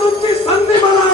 तुमची संधी मला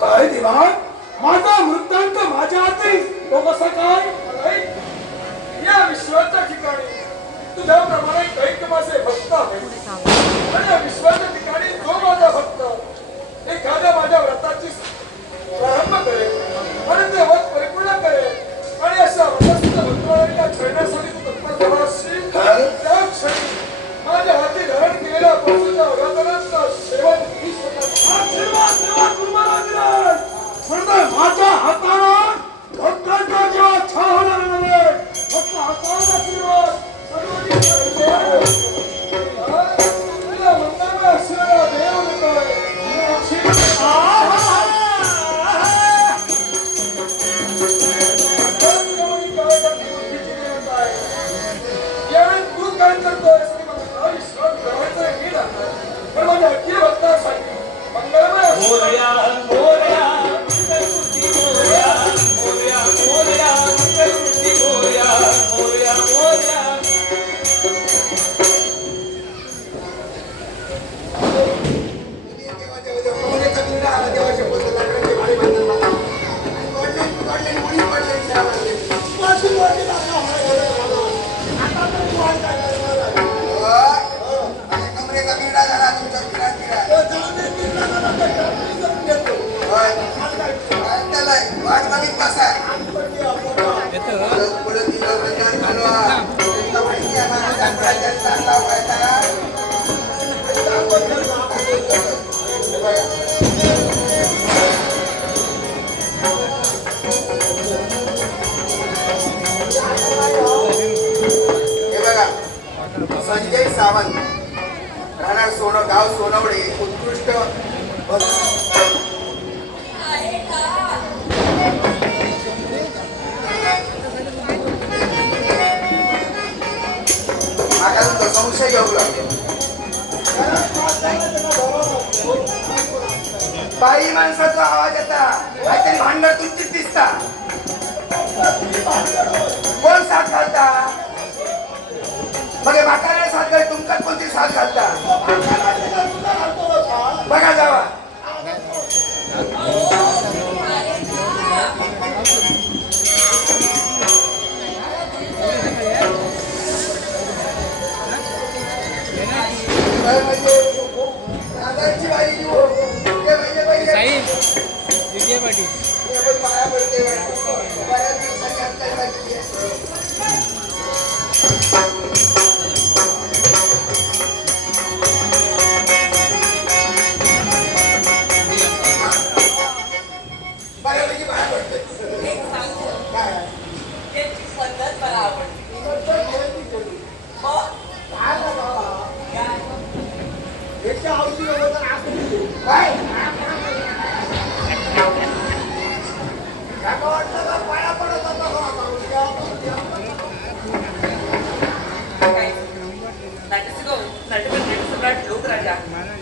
काय दिवाण माझा वृत्तांत माझ्या हाती तो कसा काय या विश्वाच्या ठिकाणी तुझ्याप्रमाणे कैक माझे भक्त आहेत आणि या विश्वाच्या ठिकाणी जो माझा भक्त एखाद्या माझ्या व्रताची प्रारंभ करेल आणि ते व्रत परिपूर्ण करेल आणि अशा व्रतस्थ भक्तांना छळण्यासाठी तू तत्पर झाला असशील त्या क्षणी माझ्या हाती धारण केलेल्या पशुच्या व्रतांचा सेवन ही माझ्या हाताला भक्तांचा जेव्हा छा होणार नव्हे फक्त हाताला आशीर्वाद तुला मंगलमय असलेला देव देतोय यावेळी तू काय करतोयस मला विश्वास ठेवायचा की नाही पण माझ्या अखिल भक्तांसाठी मंगलमय संजय सावंत राहणार गाव सोनवडे उत्कृष्ट संशय घेऊ लागले बाई माणसाचा आवाज येता काहीतरी भांडण तुमचीच दिसता कोण साथ घालता मग म्हाताऱ्या साथ घाल तुमकाच कोणती साथ घालता बघा जावा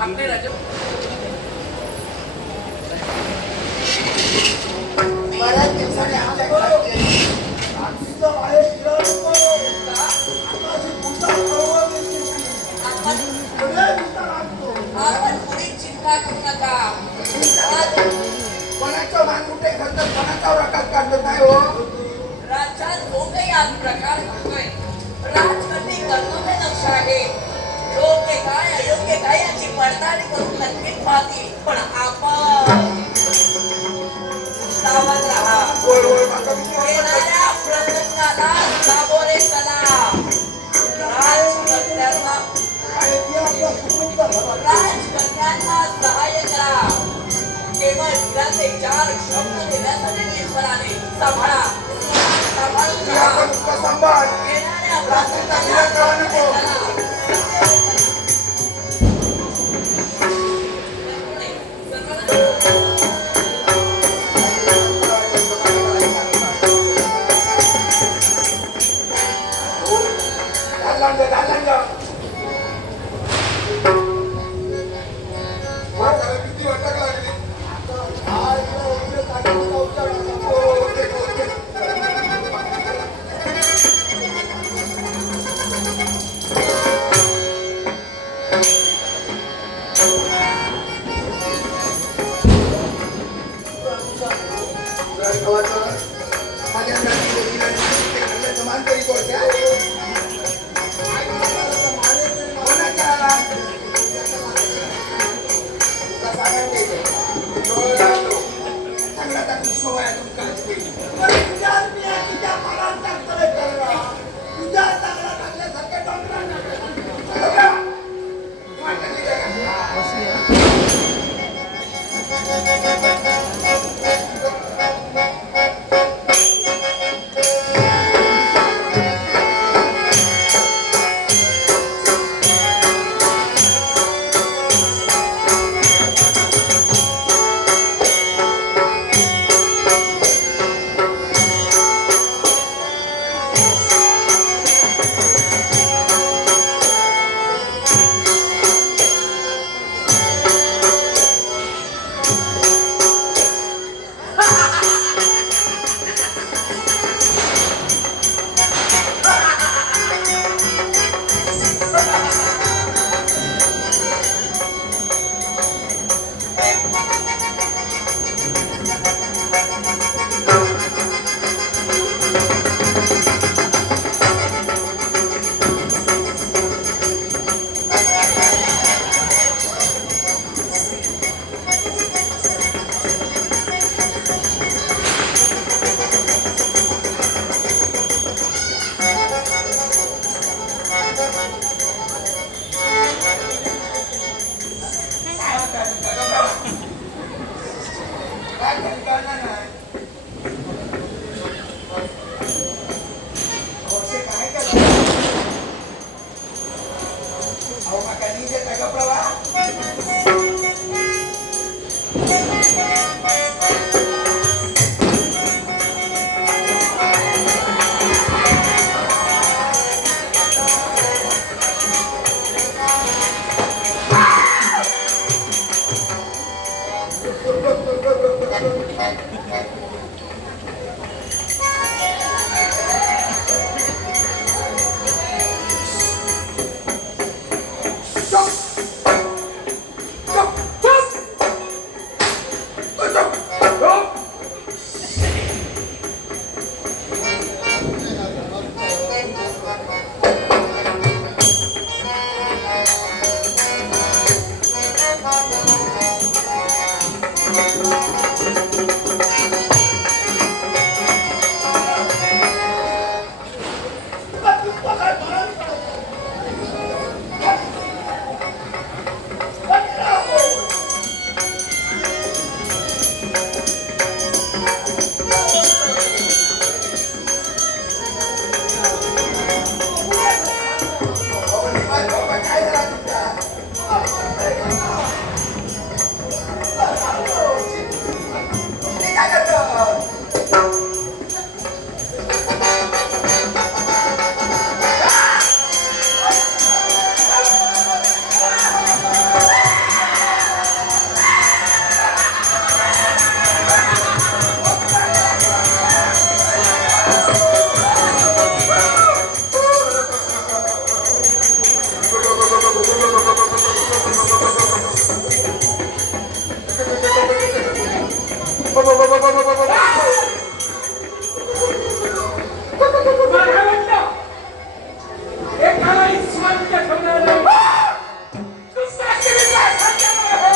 आपले राजा बऱ्याच दिवसाने आमच्या घरात गेली. आमचं बाहेर फिरायला नको. आताची पूजा कळवळ देते. पुढे नुसता लागतो. आपण पुढे चिंता करू नका. कोणाचं मानकुटे करतात, कोणाचा रकात काढत नाही हो. राज्यात जो काही आज प्रकार घडतोय राजकारणी कर्तव्य लक्ष आहे. योग्य काय अयोग्य काय याची पडताळणी करून नक्कीच पाहतील. पण आपण सावध राहा. होय होय माझा विश्वास आहे. येणाऱ्या प्रसंगाला सामोरे चला. राजकर्त्यांना काय ते आपला कुटुंबचा घरात. राजकन्यांना सहाय्य करा. केवळ हिराचे 4 शब्द देण्यासाठी ईश्वराने सांभाळा. सांभाळून ती राहा. आपण नुसतं सांभाळ. येणाऱ्या रात्रीचा दिवा कळा नको. घालांग. म्हातारा किती वाटक लागली. हा इकडे उभे काढून उचल. हो, होते, होते. माझ्या घरात मान तरी कोणत्या मला काय वाटलं? एकाला इस्मानच्या ठेवणार नाही. दुसरा किरीला खांद्यावर आहे.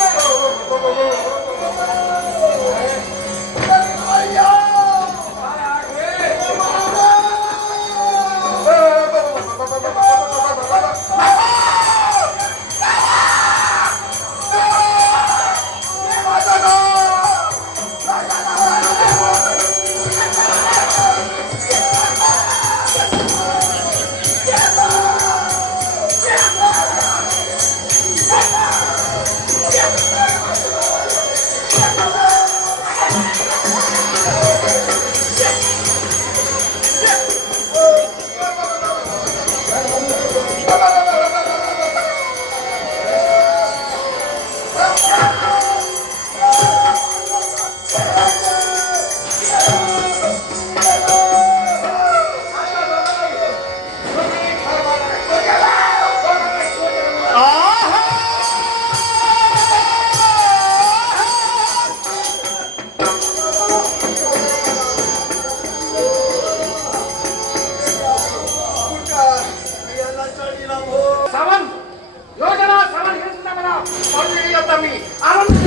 सावंत योजना सावंत हे सुद्धा मला पाहून आता मी आनंद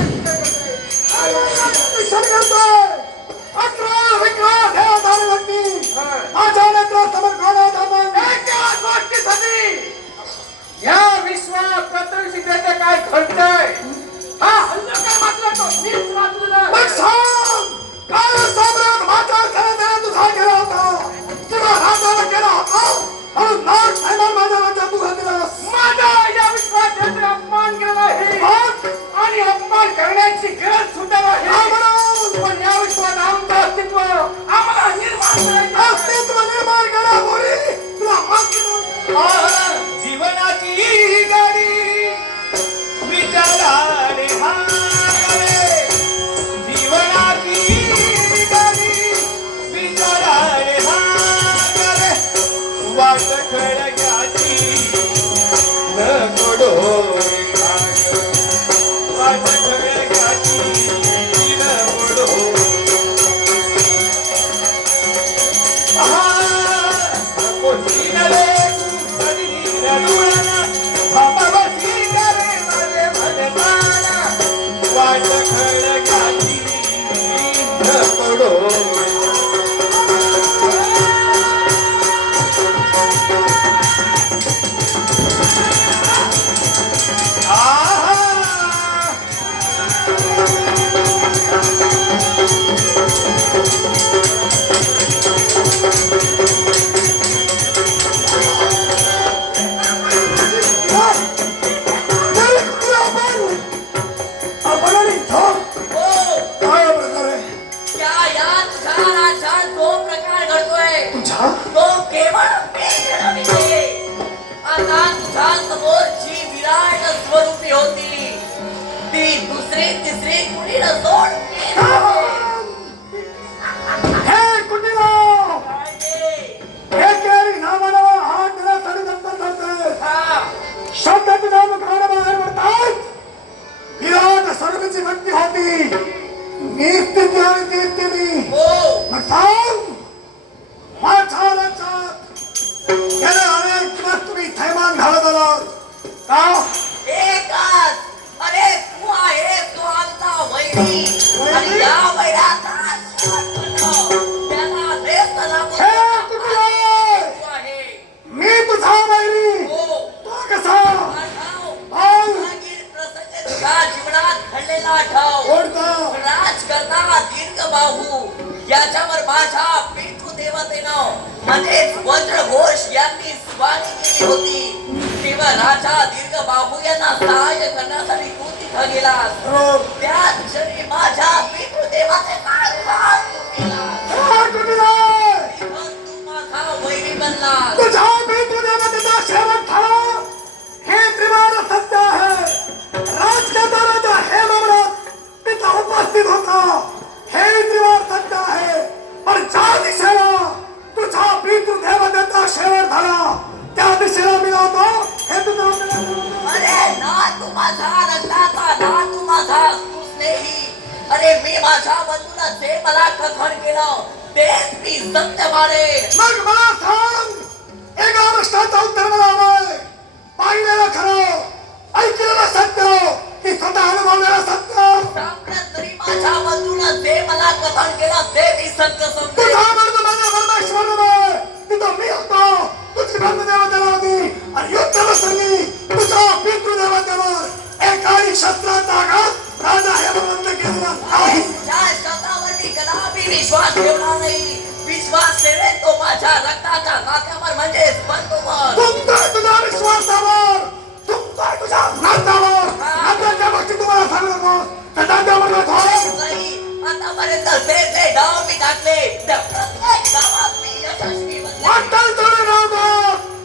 या विश्वात प्रत्यक्षितेचे काय घडतंय हा हल्ल काय मात्र तो मीच वाचलेला माझा या विश्वात ज्यांनी अपमान केला आहे आणि अपमान करण्याची गरज सुद्धा आहे पण या विश्वात आमचं अस्तित्व आम्हाला निर्माण जीवनाची गाडी विचाराने हारे जीवनाची गाडी विचाराने हारे वाट खडक्याची नको डोळे खाग वाट खडक्याची नको डोळे तो केवळ आता तुझ्या समोर जी विराट स्वरूपी होती ती दुसरी तिसरी कुणी नसोड विराट स्वरूपीची व्यक्ती होती निस्तिती आणि तीर्थी मग सांग माझ्या लक्षात गेल्या अनेक दिवस तुम्ही थैमान घालत आलात का एकच अरे तू आहे तो आमचा वैरी आणि या वैराचा त्याला देव हे कुठे आहे? मी तुझा वैरी तो कसा जीवनात घडलेला आठव राजकर्ता दीर्घ बाहू याच्यावर माझ्या पितृ देवतेनं म्हणजेच वज्रघोष यांनी स्वारी केली होती तेव्हा राजा दीर्घ बाहू यांना सहाय्य करण्यासाठी तू तिथं गेलास त्याच क्षणी माझ्या पितृ देवतेचा तू माझा वैरी बनला तुझ्या पितृदेवतेचा शेवट झाला हे त्रिवार सत्य आहे राजकर्ता राजा हे मामल्यात तिथं उपस्थित होता हे त्रिवार सत्य आहे पण ज्या दिशेला तुझा पितृदेवतेचा शेवट झाला त्या दिशेला मी होतो हे तुझं अरे ना तू माझा रक्ताचा ना तू माझा स्नेही अरे मी माझ्या बंधूला जे मला कथन केलं तेच मी सत्य माने. मग मला सांग, एका प्रश्नाचं उत्तर मला हवंय. पाहिलेलं खरं, ऐकलेलं सत्य की स्वतः अनुभवलेलं सत्य? सापडत तरी माझ्या बंधूला जे मला कथन केलं ते मी सत्य समजे. तुझा बंधू माझा परमेश्वर नव्हे, तिथं मी होतो. तुझी ब्रह्मदेवतेला होती आणि युद्धप्रसंगी तुझ्या पितृदेवतेवर एकाही शस्त्राचा आघात राजा हेमवंत केलेला नाही. त्या शब्दावर मी कदापि विश्वास ठेवला नाही. विश्वास ठेवेल तो माझ्या रक्ताच्या नात्यावर म्हणजेच बंधूवर. तुमचा तुझ्या विश्वासावर, तुमचा तुझ्या नात्यावर, नात्याच्या गोष्टी तुम्हाला सांगू नको. नात्यावर नको. नाही, आतापर्यंत जे डाव मी टाकले त्या प्रत्येक गावात मी यशस्वी बनले. वाटतं चालू नव्हतं.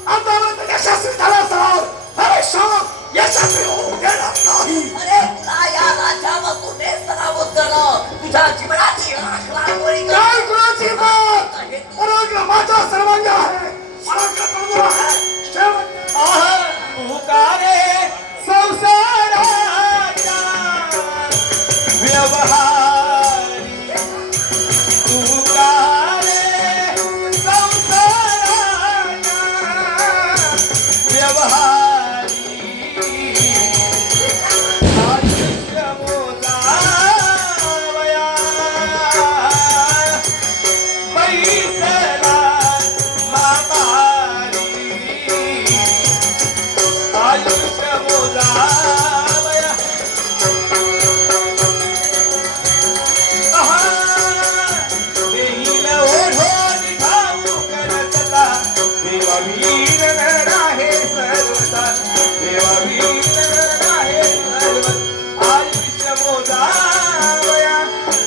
आतापर्यंत यशस्वी झाला असाल, भविष्यात यशस्वी होऊ देणार नाही. अरे तुला या राज्यावर तू नेस्तनाबूत करणं, तुझ्या जीवनाची राख लागवडी करणं. काय कुणाची बात? पराक्रमाचा सर्वांग आहे. पराक्रम आहे. शेवट पुकारे संसाराच्या व्यवहारी, पुकारे संसाराच्या व्यवहारी, आयुष्य मोजावया बैसला म्हातारी, आयुष्य मोजावया. देईल ओढोन ठाऊक रचता, देवावीर नर आहे सर्वता, देवावीर नर आहे सर्वता, आयुष्य मोजावया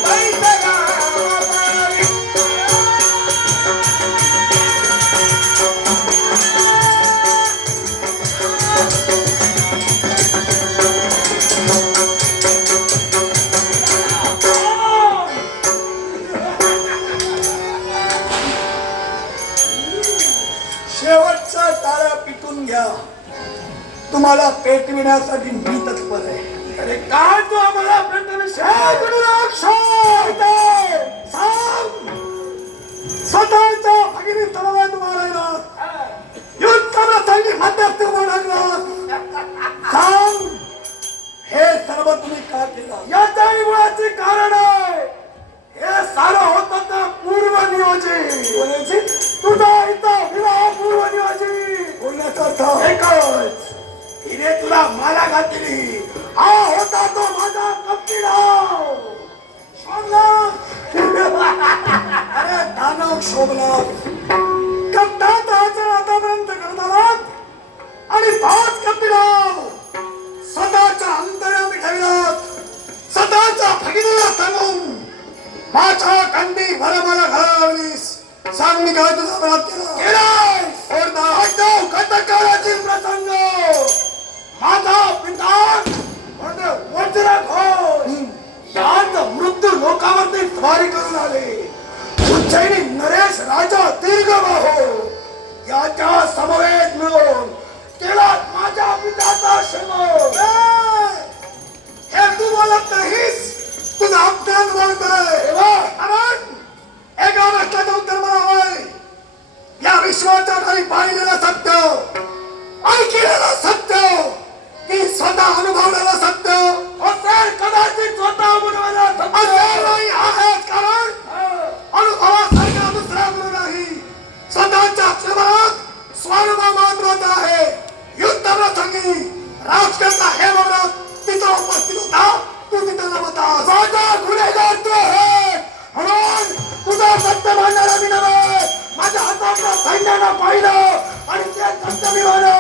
बैसला म्हातारी. शेवटचा टाळ्या पिटून घ्या. तुम्हाला पेटविण्यासाठी मी तत्पर आहे. अरे काय तू आम्हाला प्रथम स्वतःच्या भगिनी तलवार तुम्हाला युद्ध मध्यस्थ सांग, हे सर्व तुम्ही का केलं? याच्याही मुळाचे कारण आहे. हे सारं होत होतं पूर्व नियोजित. तुझा इथं विवाह पूर्व नियोजित बोलण्याचा अर्थ एकच, हिने तुला माला घातली. हा होता तो माझा कपटी डाव. शोभला. अरे दानव शोभला. कपटात आतापर्यंत करत आलात आणि तोच कपटी डाव स्वतःच्या अंतर्यामी ठेवलात. स्वतःच्या भगिनीला सांगून माझ्या कंडी भर मला घालावलीस. सांग, मी काय तुझा अपराध केला? कथकारातील प्रसंग माझा पिता वज्र घोष शांत मृत्यू लोकावरती स्वारी करून आले. उज्जैनी नरेश राजा दीर्घबाहो याच्या समवेत मिळून केला माझ्या पित्याचा शोध. हे तू बोलत नाहीस, तुझा अपमान बोलतोय. कारण एका प्रश्नाचं उत्तर मला हवंय. या विश्वाच्या खाली पाहिलेलं सत्य, ऐकलेलं सत्य की स्वतः अनुभवलेलं सत्य असेल. कदाचित स्वतः अनुभवलेलं सत्य नाही आहेच. कारण अनुभवासारखा दुसरा गुरु नाही. स्वतःच्या जीवनात स्वानुभव महत्वाचा आहे. युद्ध प्रसंगी राजकारणात हे म्हणत तिथं उपस्थित होता, तू तिथं नव्हतास. माझा गुन्हेगार तू आहे म्हणून तुझा सत्य मांडणारा मी नव्हे. माझ्या हातातल्या सैन्यानं पाहिलं आणि ते सत्य मी मानले.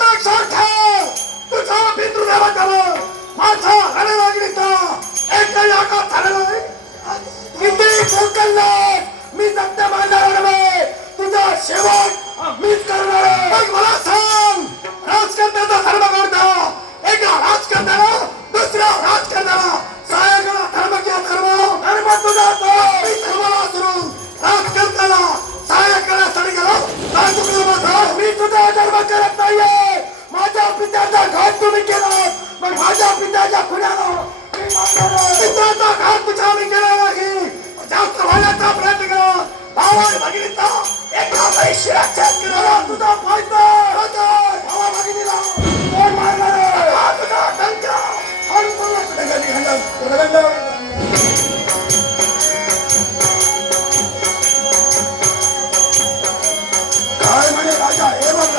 लक्षात ठेव, तुझा पितृदेवतेवर माझा रणरागिणीचा एकही आघात झालेला नाही. किती कोकणलं मी सत्य मांडणार नव्हे. तुझा शेवट मीच करणार आहे. मग मला सांग, राजकारणाचा धर्म करता एका राजकारणाला दुसऱ्या राजकारणाला सहाय्य करा. धर्म किंवा धर्म? धर्म तुझा तो. मी धर्माला सोडून राजकारणाला सहाय्य करण्यासाठी गेलो. मी तुझा धर्म करत नाहीये. माझ्या पित्याचा घात तुम्ही केला, मग माझ्या पित्याच्या खुण्याला पित्याचा भावान भगिनीचा एका पैशात छेद केला. तुझा फायदा भावा भगिनीला कोण मारणार आहे? हा तुझा डंका. हळू बोला. गंडा. काय म्हणे राजा हे बघ.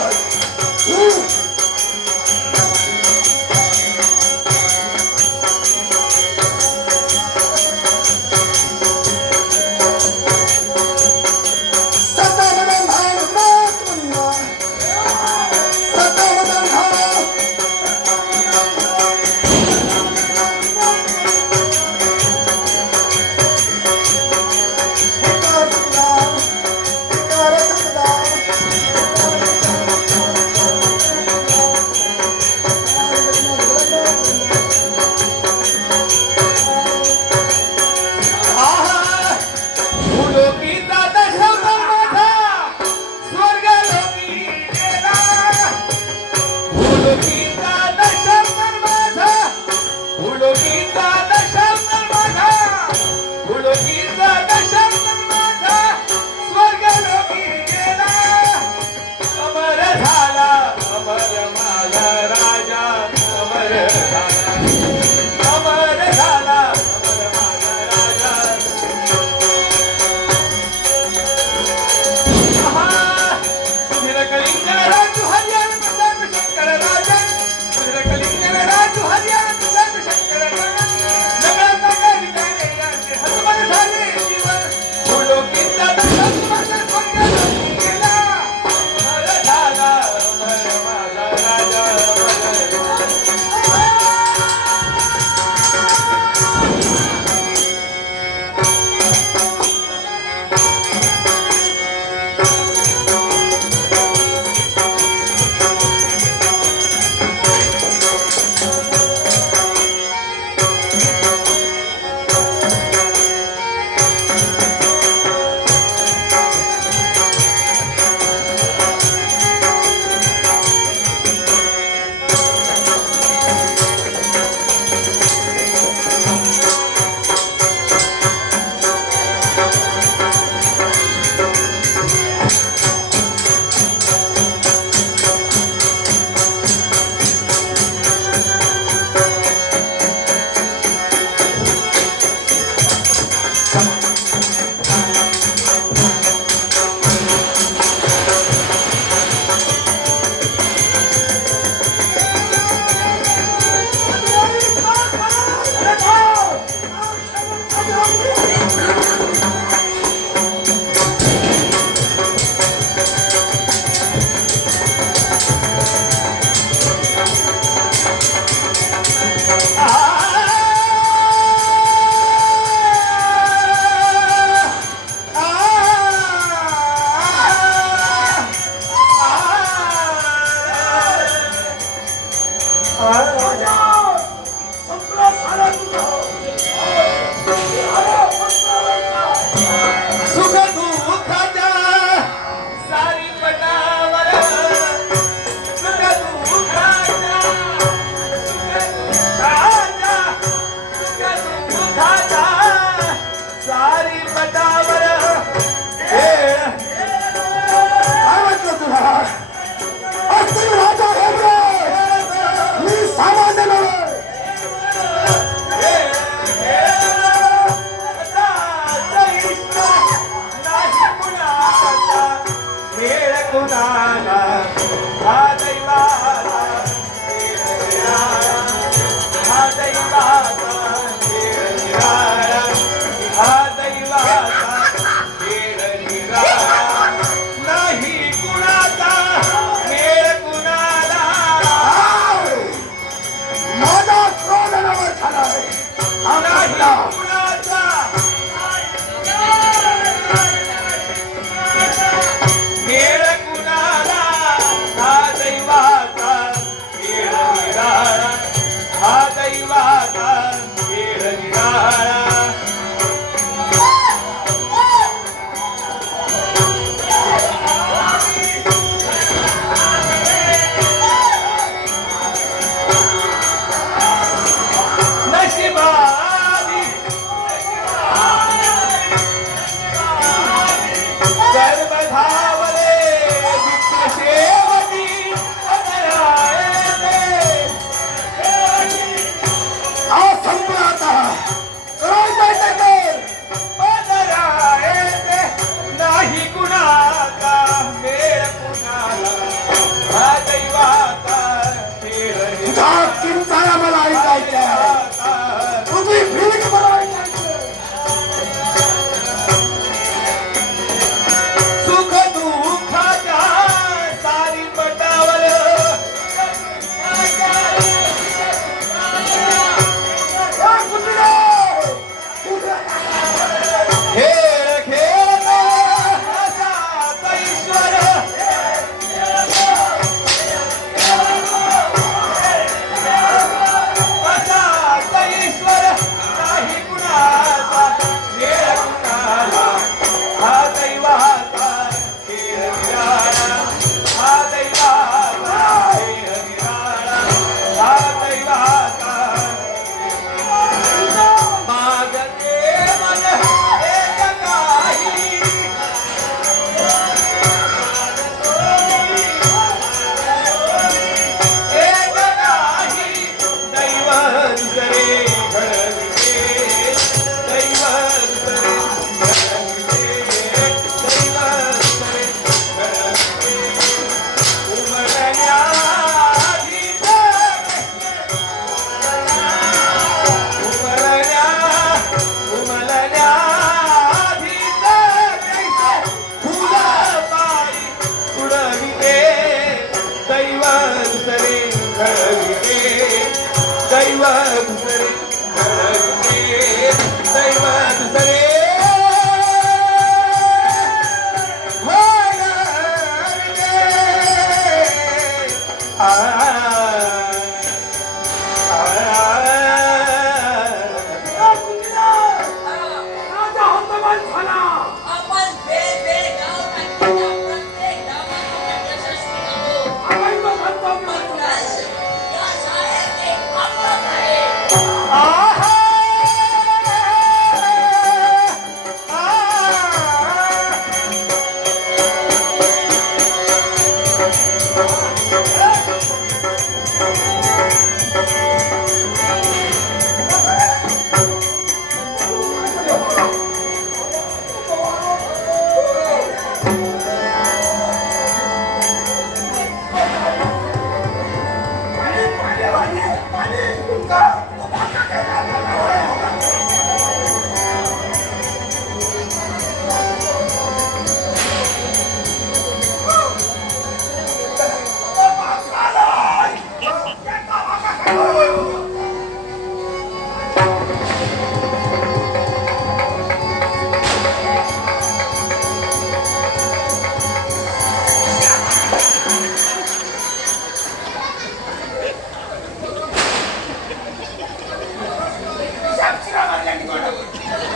अक्षरा मारल्या आणि तोंडावर